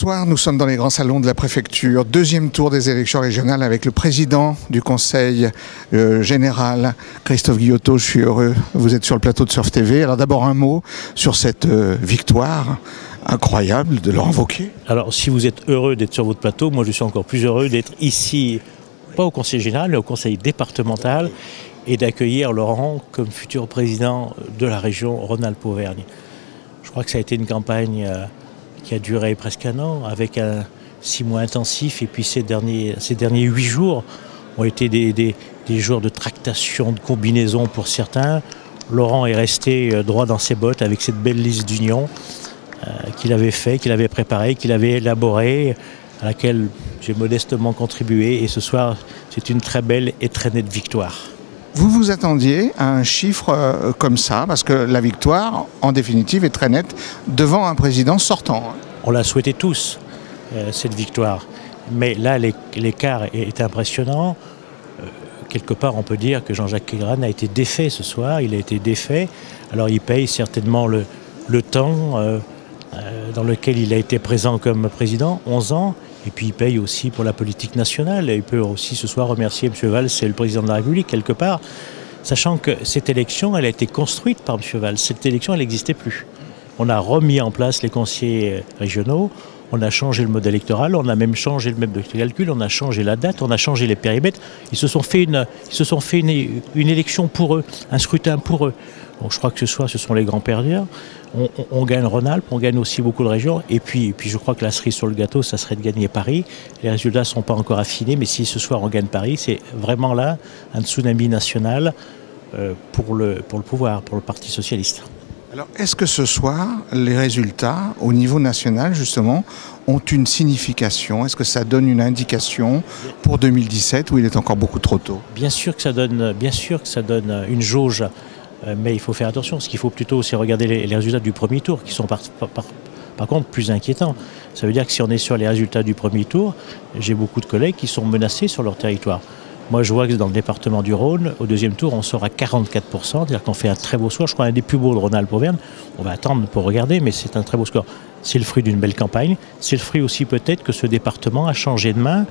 Bonsoir, nous sommes dans les grands salons de la préfecture, deuxième tour des élections régionales avec le président du conseil général, Christophe Guillotot. Je suis heureux, vous êtes sur le plateau de Surf TV. Alors d'abord un mot sur cette victoire incroyable de Laurent Wauquiez. Alors si vous êtes heureux d'être sur votre plateau, moi je suis encore plus heureux d'être ici, pas au conseil général, mais au conseil départemental et d'accueillir Laurent comme futur président de la région Rhône-Alpes-Auvergne. Je crois que ça a été une campagne qui a duré presque un an, avec 6 mois intensifs, et puis ces derniers 8 jours ont été des jours de tractation, de combinaison pour certains. Laurent est resté droit dans ses bottes avec cette belle liste d'union qu'il avait fait, qu'il avait préparée, qu'il avait élaborée, à laquelle j'ai modestement contribué. Et ce soir, c'est une très belle et très nette victoire. Vous vous attendiez à un chiffre comme ça, parce que la victoire, en définitive, est très nette devant un président sortant. On l'a souhaité tous, cette victoire. Mais là, l'écart est impressionnant. Quelque part, on peut dire que Jean-Jacques Higueran a été défait ce soir. Il a été défait. Alors, il paye certainement le temps dans lequel il a été présent comme président, 11 ans. Et puis il paye aussi pour la politique nationale. Et il peut aussi ce soir remercier M. Valls, c'est le président de la République, quelque part, sachant que cette élection, elle a été construite par M. Valls. Cette élection, elle n'existait plus. On a remis en place les conseillers régionaux, on a changé le mode électoral, on a même changé le mode de calcul, on a changé la date, on a changé les périmètres. Ils se sont fait une élection pour eux, un scrutin pour eux. Donc je crois que ce soir, ce sont les grands perdeurs. On gagne Rhône-Alpes, on gagne aussi beaucoup de régions. Et puis je crois que la cerise sur le gâteau, ça serait de gagner Paris. Les résultats ne sont pas encore affinés, mais si ce soir on gagne Paris, c'est vraiment là un tsunami national pour le pouvoir, pour le Parti socialiste. Alors, est-ce que ce soir, les résultats, au niveau national, justement, ont une signification? Est-ce que ça donne une indication pour 2017, où il est encore beaucoup trop tôt? Bien sûr que ça donne une jauge, mais il faut faire attention. Ce qu'il faut plutôt, c'est regarder les résultats du premier tour, qui sont par contre plus inquiétants. Ça veut dire que si on est sur les résultats du premier tour, j'ai beaucoup de collègues qui sont menacés sur leur territoire. Moi, je vois que dans le département du Rhône, au deuxième tour, on sort à 44%, c'est-à-dire qu'on fait un très beau score. Je crois un des plus beaux de Rhône-Alpes-Auvergne. On va attendre pour regarder, mais c'est un très beau score. C'est le fruit d'une belle campagne. C'est le fruit aussi peut-être que ce département a changé de main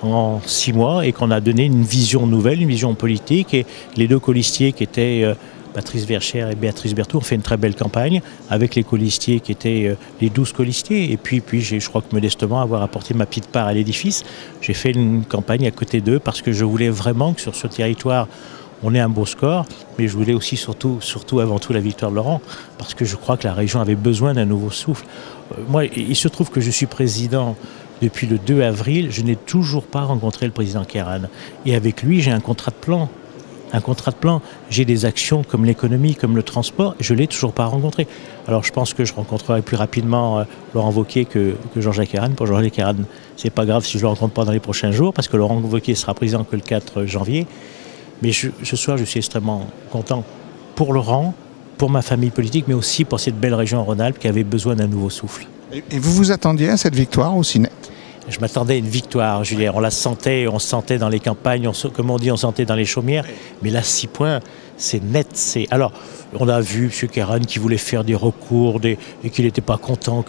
en 6 mois et qu'on a donné une vision nouvelle, une vision politique. Et les deux colistiers qui étaient Patrice Verchères et Béatrice Berthoud ont fait une très belle campagne avec les colistiers qui étaient les 12 colistiers. Et puis je crois que modestement, avoir apporté ma petite part à l'édifice, j'ai fait une campagne à côté d'eux parce que je voulais vraiment que sur ce territoire, on ait un beau score. Mais je voulais aussi surtout avant tout la victoire de Laurent, parce que je crois que la région avait besoin d'un nouveau souffle. Moi, il se trouve que je suis président depuis le 2 avril. Je n'ai toujours pas rencontré le président Higueran. Et avec lui, j'ai un contrat de plan. J'ai des actions comme l'économie, comme le transport, je ne l'ai toujours pas rencontré. Alors je pense que je rencontrerai plus rapidement Laurent Wauquiez que Jean-Jacques Higueran. Pour Jean-Jacques Higueran, ce n'est pas grave si je ne le rencontre pas dans les prochains jours, parce que Laurent Wauquiez sera président que le 4 janvier. Mais ce soir, je suis extrêmement content pour Laurent, pour ma famille politique, mais aussi pour cette belle région Rhône-Alpes qui avait besoin d'un nouveau souffle. Et vous vous attendiez à cette victoire aussi nette? Je m'attendais à une victoire, Julien. On se sentait dans les campagnes, comme on dit, on sentait dans les chaumières. Mais là, 6 points, c'est net. Alors, on a vu M. Higueran qui voulait faire des recours et qu'il n'était pas content.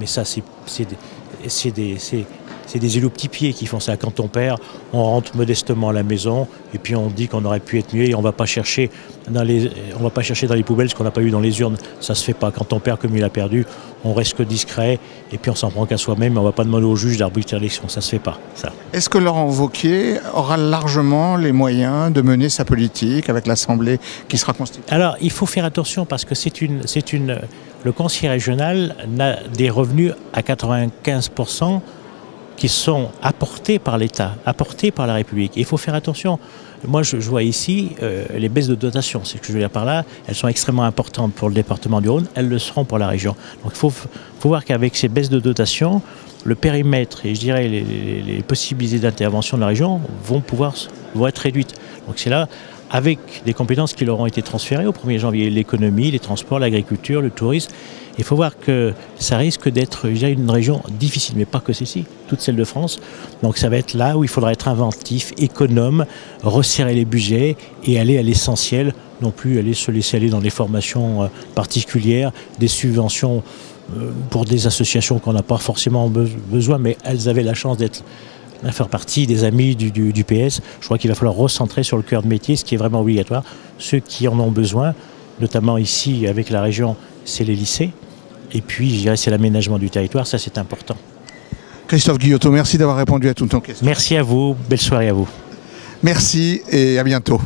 Mais ça, c'est des élus petits pieds qui font ça. Quand on perd, on rentre modestement à la maison et puis on dit qu'on aurait pu être mieux et on ne va pas chercher dans les poubelles ce qu'on n'a pas eu dans les urnes. Ça ne se fait pas. Quand on perd comme il a perdu, on reste discret et puis on s'en prend qu'à soi-même et on ne va pas demander au juge d'arbitrer l'élection. Ça ne se fait pas, ça. Est-ce que Laurent Wauquiez aura largement les moyens de mener sa politique avec l'Assemblée qui sera constituée? Alors, il faut faire attention parce que le conseil régional n'a des revenus à 95% qui sont apportés par l'État, apportés par la République. Il faut faire attention. Moi, je vois ici les baisses de dotation. C'est ce que je veux dire par là. Elles sont extrêmement importantes pour le département du Rhône. Elles le seront pour la région. Donc, il faut voir qu'avec ces baisses de dotation, le périmètre et je dirais les possibilités d'intervention de la région vont être réduites. Donc, c'est là, avec des compétences qui leur ont été transférées au 1er janvier, l'économie, les transports, l'agriculture, le tourisme. Il faut voir que ça risque d'être une région difficile, mais pas que celle-ci, toute celle de France. Donc ça va être là où il faudra être inventif, économe, resserrer les budgets et aller à l'essentiel, non plus aller se laisser aller dans des formations particulières, des subventions pour des associations qu'on n'a pas forcément besoin, mais elles avaient la chance de faire partie des amis du PS. Je crois qu'il va falloir recentrer sur le cœur de métier, ce qui est vraiment obligatoire. Ceux qui en ont besoin, notamment ici avec la région, c'est les lycées. Et puis, je dirais, c'est l'aménagement du territoire, ça c'est important. Christophe Guillotot, merci d'avoir répondu à toutes nos questions. Merci à vous, belle soirée à vous. Merci et à bientôt.